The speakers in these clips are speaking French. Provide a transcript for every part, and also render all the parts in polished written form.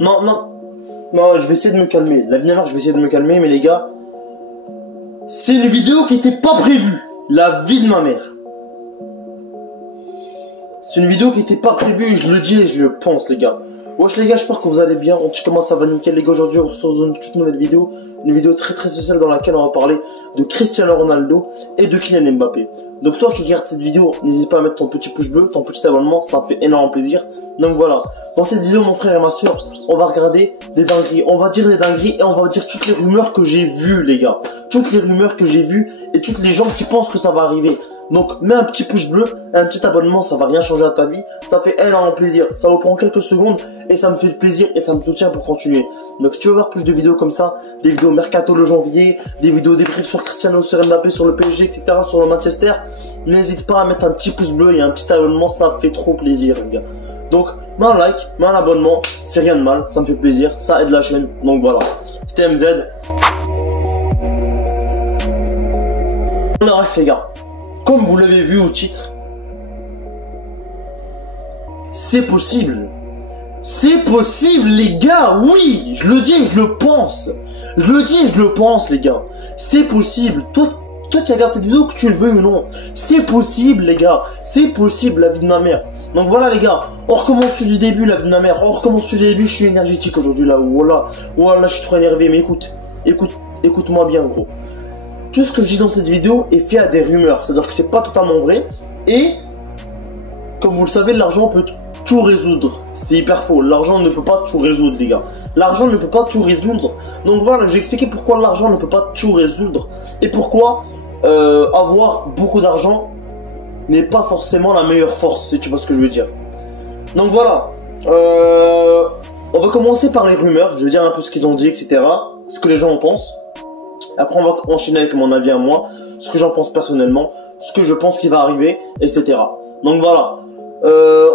Non, non. Non, je vais essayer de me calmer. La vie de ma mère, je vais essayer de me calmer, mais les gars, c'est une vidéo qui était pas prévue. La vie de ma mère. C'est une vidéo qui était pas prévue, je le dis et je le pense, les gars. Wesh les gars, j'espère que vous allez bien. En tout cas, ça va nickel les gars. Aujourd'hui, on se retrouve dans une toute nouvelle vidéo. Une vidéo très très spéciale dans laquelle on va parler de Cristiano Ronaldo et de Kylian Mbappé. Donc toi qui regardes cette vidéo, n'hésite pas à mettre ton petit pouce bleu, ton petit abonnement, ça me fait énormément plaisir. Donc voilà, dans cette vidéo mon frère et ma soeur, on va regarder des dingueries. On va dire des dingueries et on va dire toutes les rumeurs que j'ai vues les gars. Toutes les rumeurs que j'ai vues et toutes les gens qui pensent que ça va arriver. Donc mets un petit pouce bleu, un petit abonnement, ça va rien changer à ta vie. Ça fait énormément plaisir, ça vous prend quelques secondes et ça me fait plaisir et ça me soutient pour continuer. Donc si tu veux voir plus de vidéos comme ça, des vidéos mercato le janvier, des vidéos débriefs sur Cristiano, sur Mbappé, sur le PSG, etc., sur le Manchester, n'hésite pas à mettre un petit pouce bleu et un petit abonnement, ça me fait trop plaisir les gars. Donc mets un like, mets un abonnement, c'est rien de mal, ça me fait plaisir, ça aide la chaîne. Donc voilà, c'était MZ. Bref les gars, comme vous l'avez vu au titre, c'est possible. C'est possible les gars, oui, je le dis et je le pense. Je le dis et je le pense les gars. C'est possible. Toi qui regardes cette vidéo, que tu le veux ou non, c'est possible les gars. C'est possible la vie de ma mère. Donc voilà les gars, on recommence du début la vie de ma mère. On recommence du début, je suis énergétique aujourd'hui là. Voilà, voilà, je suis trop énervé. Mais écoute-moi bien gros. Tout ce que je dis dans cette vidéo est fait à des rumeurs. C'est-à-dire que c'est pas totalement vrai. Et, comme vous le savez, l'argent peut tout résoudre. C'est hyper faux. L'argent ne peut pas tout résoudre, les gars. L'argent ne peut pas tout résoudre. Donc voilà, j'ai expliqué pourquoi l'argent ne peut pas tout résoudre. Et pourquoi avoir beaucoup d'argent n'est pas forcément la meilleure force, si tu vois ce que je veux dire. Donc voilà. On va commencer par les rumeurs. Je vais dire un peu ce qu'ils ont dit, etc. Ce que les gens en pensent. Après, on va enchaîner avec mon avis à moi, ce que j'en pense personnellement, ce que je pense qui va arriver, etc. Donc voilà.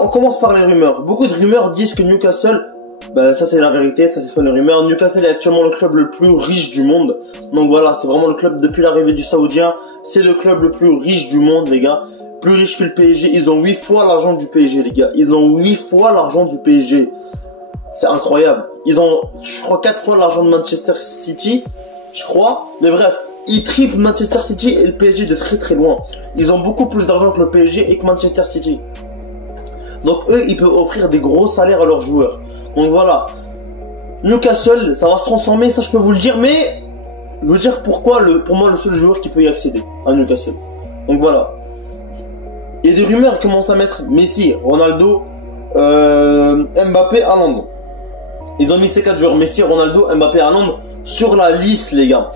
On commence par les rumeurs. Beaucoup de rumeurs disent que Newcastle, ben ça c'est la vérité, ça c'est pas une rumeur. Newcastle est actuellement le club le plus riche du monde. Donc voilà, c'est vraiment le club depuis l'arrivée du Saoudien, c'est le club le plus riche du monde, les gars. Plus riche que le PSG. Ils ont 8 fois l'argent du PSG, les gars. Ils ont 8 fois l'argent du PSG. C'est incroyable. Ils ont, je crois, 4 fois l'argent de Manchester City. Je crois, mais bref, ils triplent Manchester City et le PSG de très très loin. Ils ont beaucoup plus d'argent que le PSG et que Manchester City. Donc eux, ils peuvent offrir des gros salaires à leurs joueurs. Donc voilà, Newcastle, ça va se transformer, ça je peux vous le dire, mais je veux dire pourquoi pour moi le seul joueur qui peut y accéder à Newcastle. Donc voilà, il y a des rumeurs qui commencent à mettre Messi, Ronaldo, Mbappé, Haaland. Ils ont mis ces 4 joueurs, Messi, Ronaldo, Mbappé, Haaland, sur la liste les gars.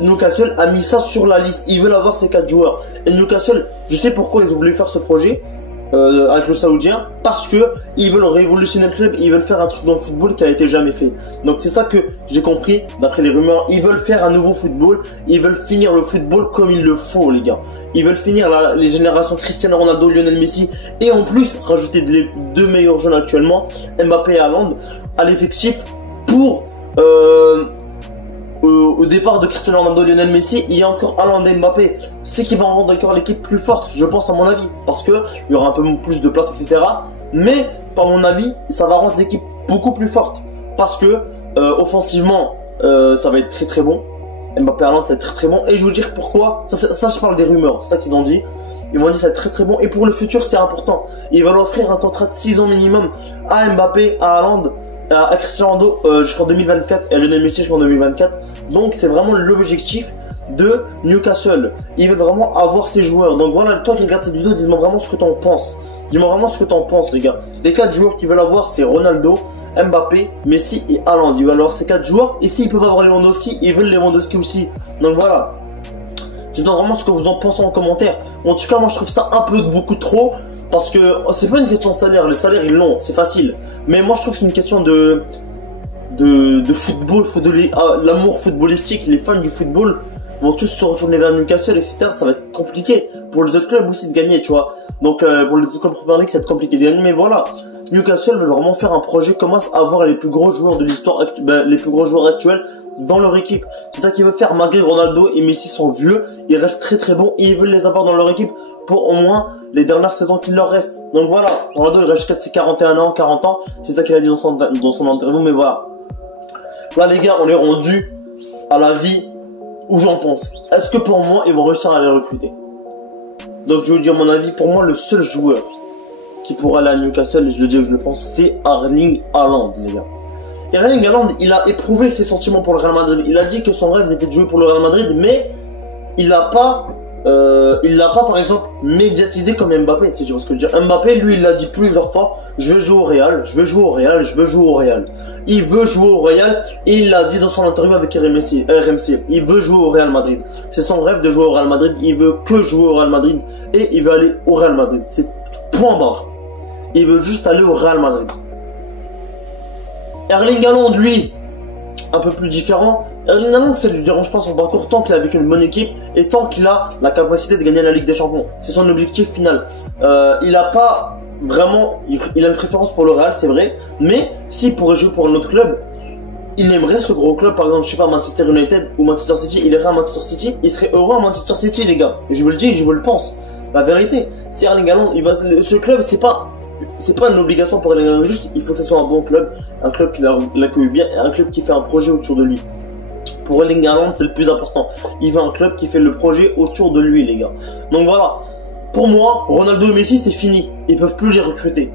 Newcastle a mis ça sur la liste. Ils veulent avoir ces 4 joueurs. Et Newcastle, je sais pourquoi ils ont voulu faire ce projet avec le Saoudien, parce que ils veulent révolutionner le club. Ils veulent faire un truc dans le football qui a été jamais fait. Donc c'est ça que j'ai compris d'après les rumeurs. Ils veulent faire un nouveau football. Ils veulent finir le football comme il le faut les gars. Ils veulent finir les générations Cristiano Ronaldo, Lionel Messi, et en plus rajouter les 2 meilleurs jeunes actuellement, Mbappé et Haaland, à l'effectif pour au départ de Cristiano Ronaldo, Lionel Messi, il y a encore Haaland et Mbappé. C'est qui va rendre encore l'équipe plus forte, je pense à mon avis, parce que il y aura un peu plus de place, etc. Mais par mon avis, ça va rendre l'équipe beaucoup plus forte, parce que offensivement, ça va être très très bon. Mbappé, Haaland, ça va être très très bon. Et je vais vous dire pourquoi. Ça je parle des rumeurs, c'est ça qu'ils ont dit. Ils m'ont dit ça va être très très bon. Et pour le futur, c'est important. Ils veulent offrir un contrat de 6 ans minimum à Mbappé, à Haaland, à Cristiano Ronaldo jusqu'en 2024 et à Lionel Messi jusqu'en 2024. Donc c'est vraiment l'objectif de Newcastle. Ils veulent vraiment avoir ces joueurs. Donc voilà, toi qui regardes cette vidéo, dis-moi vraiment ce que t'en penses. Dis-moi vraiment ce que t'en penses les gars. Les 4 joueurs qu'ils veulent avoir, c'est Ronaldo, Mbappé, Messi et Haaland. Ils veulent avoir ces 4 joueurs. Et s'ils peuvent avoir Lewandowski, ils veulent Lewandowski aussi. Donc voilà. Dites-moi vraiment ce que vous en pensez en commentaire. En tout cas, moi je trouve ça un peu beaucoup trop. Parce que c'est pas une question de salaire. Le salaire ils l'ont, c'est facile. Mais moi je trouve que c'est une question de football, l'amour footballistique. Les fans du football vont tous se retourner vers Newcastle, etc. Ça va être compliqué pour les autres clubs aussi de gagner, tu vois. Donc pour les autres clubs Premier League, ça va être compliqué de gagner. Mais voilà, Newcastle veut vraiment faire un projet, commence à avoir les plus gros joueurs de l'histoire, les plus gros joueurs actuels dans leur équipe. C'est ça qu'il veut faire, malgré Ronaldo et Messi sont vieux, ils restent très très bons et ils veulent les avoir dans leur équipe pour au moins les dernières saisons qu'il leur reste. Donc voilà, Ronaldo il reste jusqu'à ses 41 ans, 40 ans, c'est ça qu'il a dit dans son interview, mais voilà. Là les gars, on est rendu à la vie où j'en pense. Est-ce que pour moi, ils vont réussir à les recruter? Donc je vais vous dire mon avis, pour moi le seul joueur qui pourrait aller à Newcastle, et je le dis, je le pense, c'est Erling Haaland, les gars. Erling Haaland, il a éprouvé ses sentiments pour le Real Madrid. Il a dit que son rêve c'était de jouer pour le Real Madrid, mais il l'a pas, par exemple, médiatisé comme Mbappé. Si tu vois ce que je veux dire. Mbappé, lui, il l'a dit plusieurs fois, je veux jouer au Real, je veux jouer au Real, je veux jouer au Real. Il veut jouer au Real, et il l'a dit dans son interview avec RMC. Il veut jouer au Real Madrid. C'est son rêve de jouer au Real Madrid. Il veut que jouer au Real Madrid, et il veut aller au Real Madrid. C'est point barre. Il veut juste aller au Real Madrid. Erling Haaland, lui, un peu plus différent. Erling Haaland, ça lui dérange pas son parcours tant qu'il a avec une bonne équipe et tant qu'il a la capacité de gagner la Ligue des Champions. C'est son objectif final. Il a pas vraiment, il a une préférence pour le Real, c'est vrai. Mais s'il pourrait jouer pour un autre club, il aimerait ce gros club, par exemple, je sais pas, Manchester United ou Manchester City. Il irait à Manchester City, il serait heureux à Manchester City, les gars. Et je vous le dis, je vous le pense. La vérité, si Erling Haaland, ce club, c'est pas une obligation pour Erling Haaland, juste il faut que ce soit un bon club, un club qui l'accueille bien, et un club qui fait un projet autour de lui. Pour Erling Haaland, c'est le plus important. Il veut un club qui fait le projet autour de lui, les gars. Donc voilà. Pour moi, Ronaldo et Messi, c'est fini. Ils peuvent plus les recruter.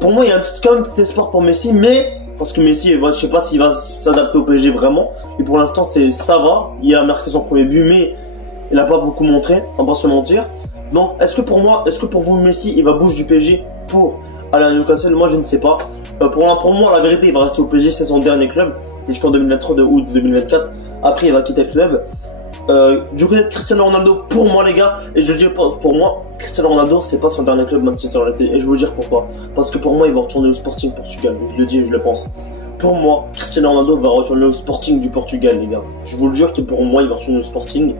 Pour moi, il y a quand même un petit espoir pour Messi, mais parce que Messi, je sais pas s'il va s'adapter au PSG vraiment. Et pour l'instant, ça va. Il a marqué son premier but, mais il a pas beaucoup montré. On va pas se mentir. Donc, est-ce que pour vous, Messi, il va bouger du PSG pour aller à Newcastle? Moi, je ne sais pas. Pour moi, la vérité, il va rester au PSG, c'est son dernier club, jusqu'en 2023 de août 2024. Après, il va quitter le club. Du côté de Cristiano Ronaldo, pour moi, les gars, et je le dis pour moi, Cristiano Ronaldo, c'est pas son dernier club Manchester United. Et je vais vous dire pourquoi. Parce que pour moi, il va retourner au Sporting Portugal. Je le dis et je le pense. Pour moi, Cristiano Ronaldo va retourner au Sporting du Portugal, les gars. Je vous le jure que pour moi, il va retourner au Sporting,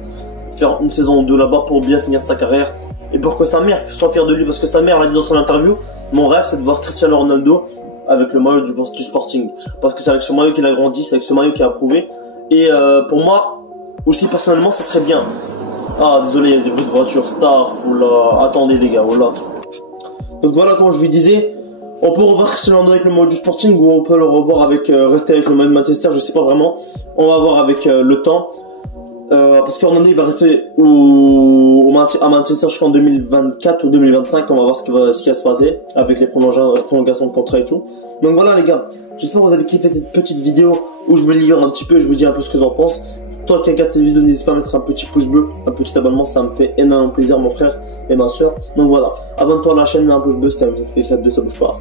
faire une saison ou deux là-bas pour bien finir sa carrière. Et pour que sa mère soit fière de lui, parce que sa mère l'a dit dans son interview, mon rêve c'est de voir Cristiano Ronaldo avec le maillot du Sporting. Parce que c'est avec ce maillot qu'il a grandi, c'est avec ce maillot qu'il a approuvé. Et pour moi, aussi personnellement, ça serait bien. Ah, désolé, il y a des bruits de voiture, Star, là. Attendez les gars, voilà. Donc voilà, comme je vous disais, on peut revoir Cristiano Ronaldo avec le maillot du Sporting, ou on peut le revoir avec, rester avec le maillot de Manchester, je sais pas vraiment. On va voir avec le temps. Parce que Ronaldo il va rester à Manchester jusqu'en 2024 ou 2025. On va voir ce qui va se passer avec les prolongations de contrat et tout. Donc voilà les gars, j'espère que vous avez kiffé cette petite vidéo où je me livre un petit peu et je vous dis un peu ce que j'en pense. Toi qui regardes cette vidéo, n'hésite pas à mettre un petit pouce bleu, un petit abonnement, ça me fait énormément plaisir mon frère et ma soeur. Donc voilà, abonne-toi à la chaîne, mets un pouce bleu si t'as une petite éclate de ça bouge pas.